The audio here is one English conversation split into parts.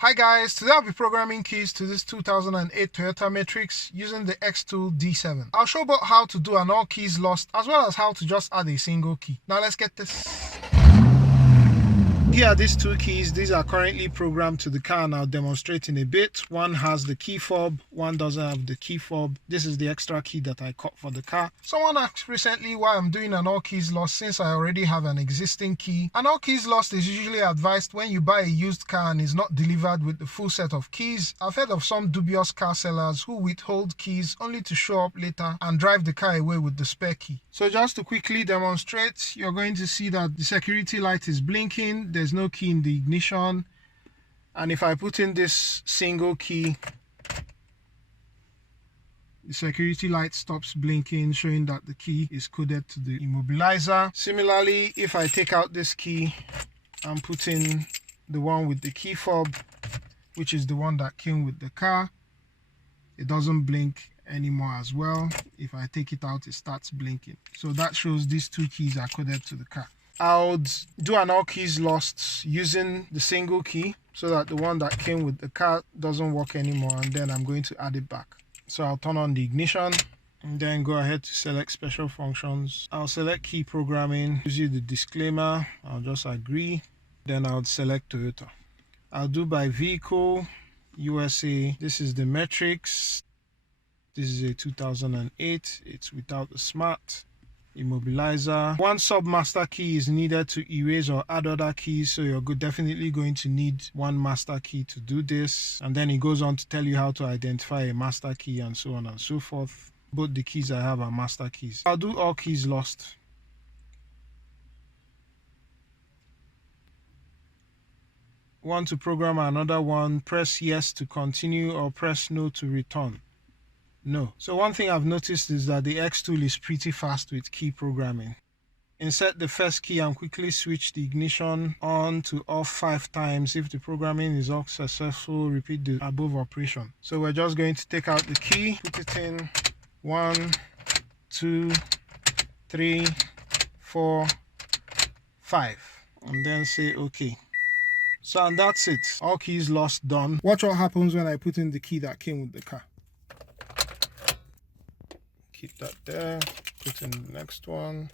Hi guys, today I'll be programming keys to this 2008 Toyota Matrix using the XTOOL D7. I'll show about how to do an all keys lost as well as how to just add a single key. Now let's get this. Here are these two keys. These are currently programmed to the car and I'll demonstrate in a bit. One has the key fob, one doesn't have the key fob. This is the extra key that I cut for the car. Someone asked recently why I'm doing an all keys lost since I already have an existing key. An all keys lost is usually advised when you buy a used car and is not delivered with the full set of keys. I've heard of some dubious car sellers who withhold keys only to show up later and drive the car away with the spare key. So just to quickly demonstrate, you're going to see that the security light is blinking. There's no key in the ignition, and if I put in this single key, the security light stops blinking, showing that the key is coded to the immobilizer. Similarly, if I take out this key and put in the one with the key fob, which is the one that came with the car, it doesn't blink anymore as well. If I take it out, it starts blinking. So that shows these two keys are coded to the car. I would do an all keys lost using the single key so that the one that came with the car doesn't work anymore, and then I'm going to add it back. So I'll turn on the ignition and then go ahead to select special functions. I'll select key programming, use the disclaimer, I'll just agree, then I'll select Toyota. I'll do by vehicle, USA. This is the Matrix. This is a 2008, it's without the smart immobilizer. One sub master key is needed to erase or add other keys, so you're definitely going to need one master key to do this. And then it goes on to tell you how to identify a master key and so on and so forth. Both the keys I have are master keys. I'll do all keys lost. Want to program another one, press yes to continue or press no to return. No. So one thing I've noticed is that the XTOOL is pretty fast with key programming. Insert the first key and quickly switch the ignition on to off 5 times. If the programming is all successful, repeat the above operation. So we're just going to take out the key, put it in 1, 2, 3, 4, 5, and then say OK. So and that's it. All keys lost, done. Watch what happens when I put in the key that came with the car. Keep that there, put in the next one.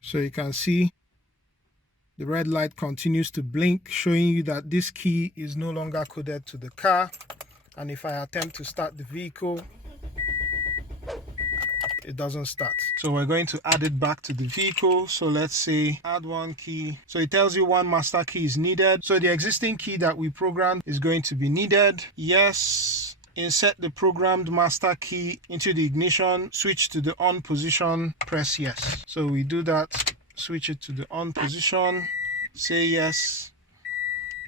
So you can see the red light continues to blink, showing you that this key is no longer coded to the car. And if I attempt to start the vehicle, it doesn't start. So we're going to add it back to the vehicle. So let's say add one key. So it tells you one master key is needed. So the existing key that we programmed is going to be needed. Yes. Insert the programmed master key into the ignition, switch to the on position, press yes. So we do that, switch it to the on position, say yes.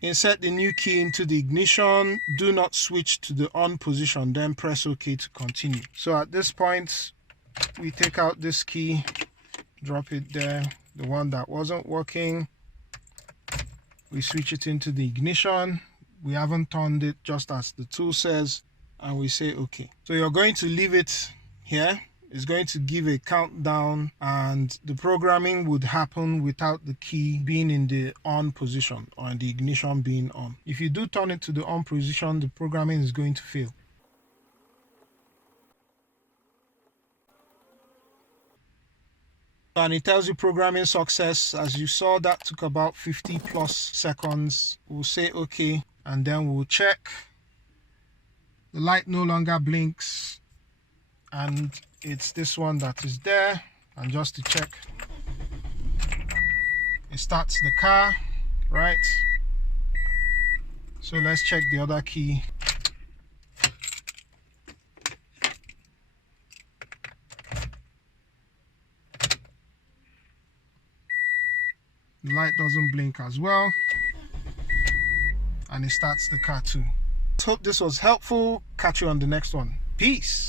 Insert the new key into the ignition, do not switch to the on position, then press OK to continue. So at this point, we take out this key, drop it there, the one that wasn't working. We switch it into the ignition. We haven't turned it, just as the tool says, and we say OK. So you're going to leave it here. It's going to give a countdown, and the programming would happen without the key being in the on position or in the ignition being on. If you do turn it to the on position, the programming is going to fail. And it tells you programming success. As you saw, that took about 50 plus seconds. We'll say OK, and then we'll check. The light no longer blinks, and it's this one that is there. And just to check, it starts the car, right? So let's check the other key. The light doesn't blink as well, and it starts the car too. Hope this was helpful. Catch you on the next one. Peace.